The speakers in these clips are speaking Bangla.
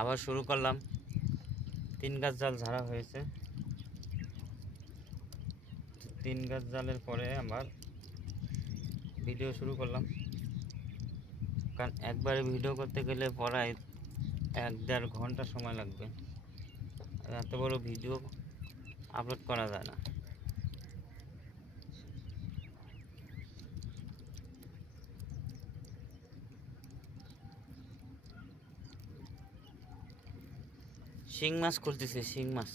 আবার শুরু করলাম। তিন গাছ জাল ঝাড়া হয়েছে। তিন গাছ জালের পরে আবার ভিডিও শুরু করলাম। কারণ একবারে ভিডিও করতে গেলে পড়ায় এক দেড় ঘণ্টা সময় লাগবে। এত বড় ভিডিও আপলোড করা যায় না। শিং মাছ খুলতেছে শিং মাছ।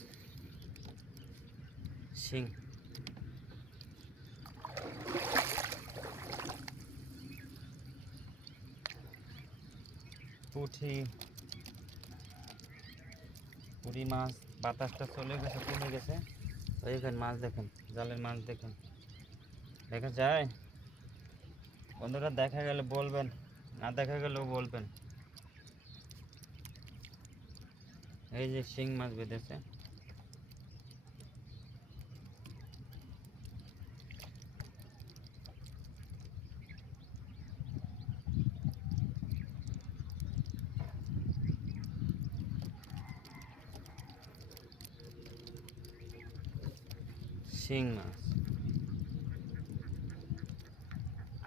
শিং। পুঁটি। পুঁটি মাছ বাতাসটা চলে গেছে কমে গেছে। ওইখানে মাছ দেখেন জালের মাছ দেখেন। দেখা যায়? বন্ধুরা দেখা গেলে বলবেন না দেখা গেলেও বলবেন। এই যে শিং মাছ বেঁধেছে। শিং মাছ।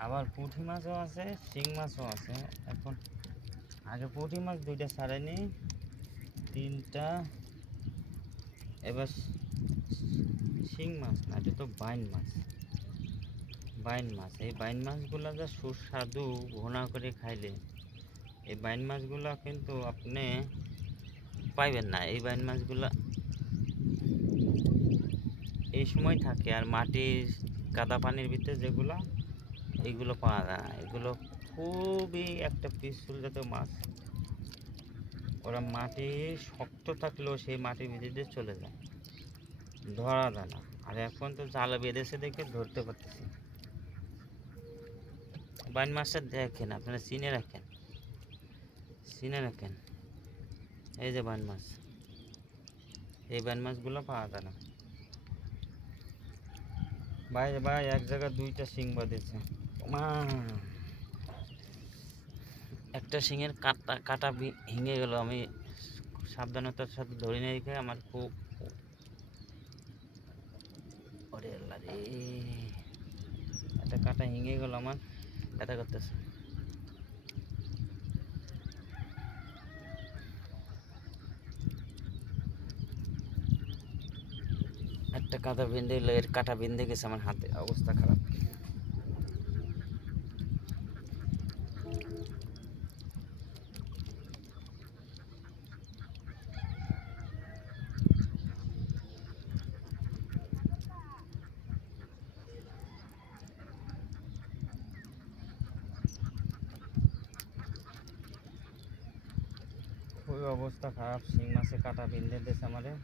আবার পুঁটি মাছও আছে, শিং মাছও আছে। এখন আগে পুঁটি মাছ দুইটা ছাড়েনি তিনটা। এবার শিং মাছ না, এটা তো বাইন মাছ। বাইন মাছ, এই বাইন মাছগুলো যা সুস্বাদু ঘোনা করে খাইলে, এই বাইন মাছগুলো কিন্তু আপনি পাইবেন না। এই বাইন মাছগুলো এই সময় থাকে আর মাটির কাদা পানির ভিতরে যেগুলো, এগুলো পাওয়া যায় এগুলো খুবই একটা পিসফুল জাতীয় মাছ। ওরা মাটি শক্ত থাকলেও সেই মাটির ভিতর দিয়ে চলে যায়। ধরা যায় না। আর এখন তো জালে বেঁধেছে দেখে ধরতে পারতেছি। বাইন মাছটা দেখেন, আপনারা চিনে রাখেন। চিনে রাখেন। এই যে বাইন মাছ। এই বাইন মাছগুলো পাওয়া যায় না। ভাই ভাই, এক জায়গায় দুইটা শিং বাঁধেছে। মা! একটা শিঙের কাটা কাটা ভেঙে গেল। আমি সাবধানতার সাথে ধরে নিয়ে রেখে আমার খুব ওরে আল্লাহ রে। একটা কাটা ভেঙে গেল আমার। ব্যথা করতেছে। একটা কাঁটা বেঁধে এর কাঁটা বেঁধে গেছে, আমার হাতে। অবস্থা খারাপ। খুবই অবস্থা খারাপ, শিং মাছে কাটা বিন্ধে দিয়েছে আমাদের।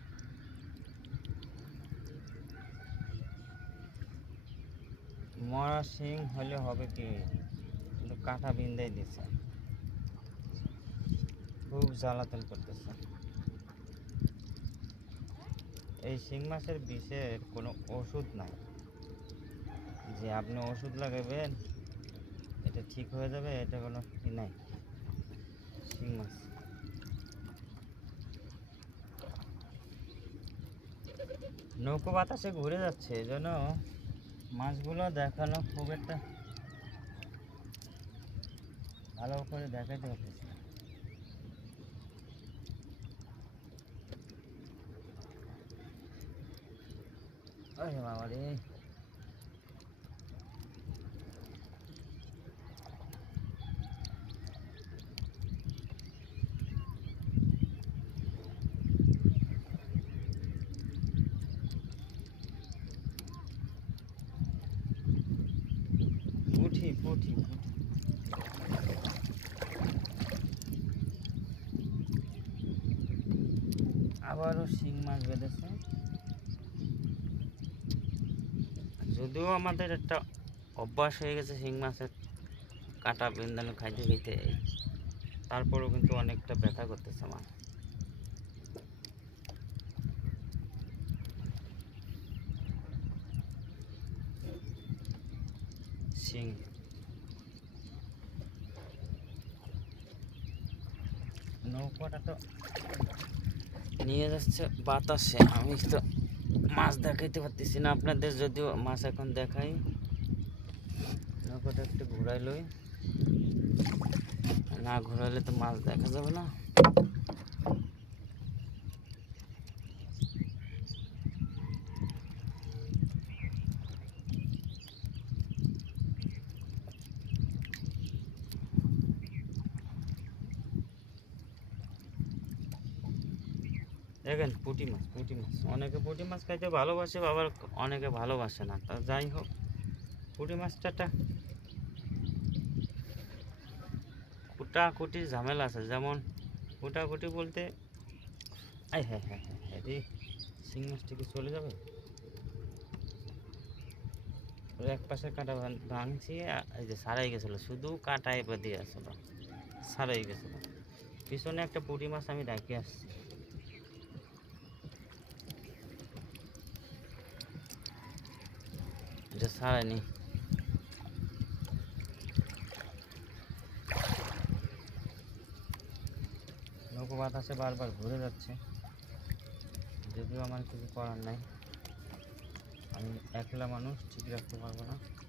মরা শিং হলে হবে কি? কিন্তু কাটা বিন্দাই দিছে খুব জ্বালাতন করতেছে। এই শিং মাছের বিষের কোনো ওষুধ নাই। যে আপনি ওষুধ লাগাবেন, এটা ঠিক হয়ে যাবে, এটা কোনো নাই। শিং মাছ। নৌকো বাতাসে ঘুরে যাচ্ছে যেন মাছগুলো দেখানো খুব একটা ভালো করে দেখাতে হচ্ছে আরে বাবা রে পুঠি পুঠি আবারও শিং মাছ বেঁধেছে। যদিও আমাদের একটা অভ্যাস হয়ে গেছে শিং মাছের কাটা বেন্দানো খাইতে খাইতে তারপরেও কিন্তু অনেকটা ব্যথা করতেছে আমার। শিং নৌকাটা তো নিয়ে যাচ্ছে বাতাসে। আমি তো মাছ দেখাইতে পারতেছি না আপনাদের যদিও মাছ এখন দেখাই। নৌকাটা একটু ঘুরাই লই। না ঘোরালে তো মাছ দেখা যাবে না। দেখেন পুঁটি মাছ পুঁটি মাছ। অনেকে পুঁটি মাছ খাইতে ভালোবাসে, আবার অনেকে ভালোবাসে না। তা যাই হোক, পুঁটি মাছটা কুটাকুটির ঝামেলা আছে। যেমন কুটাকুটি বলতে হ্যাঁ হ্যাঁ হ্যাঁ হ্যাঁ রে শিং মাছটা কি চলে যাবে? এক পাশে কাঁটা ভাঙছি এই যে সারাই গেছিল। শুধু কাঁটাই দিয়ে আসলো, সারাই গেছিল। পিছনে একটা পুঁটি মাছ আমি রেখে আসছি। এটা ছাড়ায়নি। নৌকো বাতাসে বারবার ঘুরে যাচ্ছে। যদিও আমার কিছু করার নাই। আমি একলা মানুষ, ঠিক রাখতে পারব না।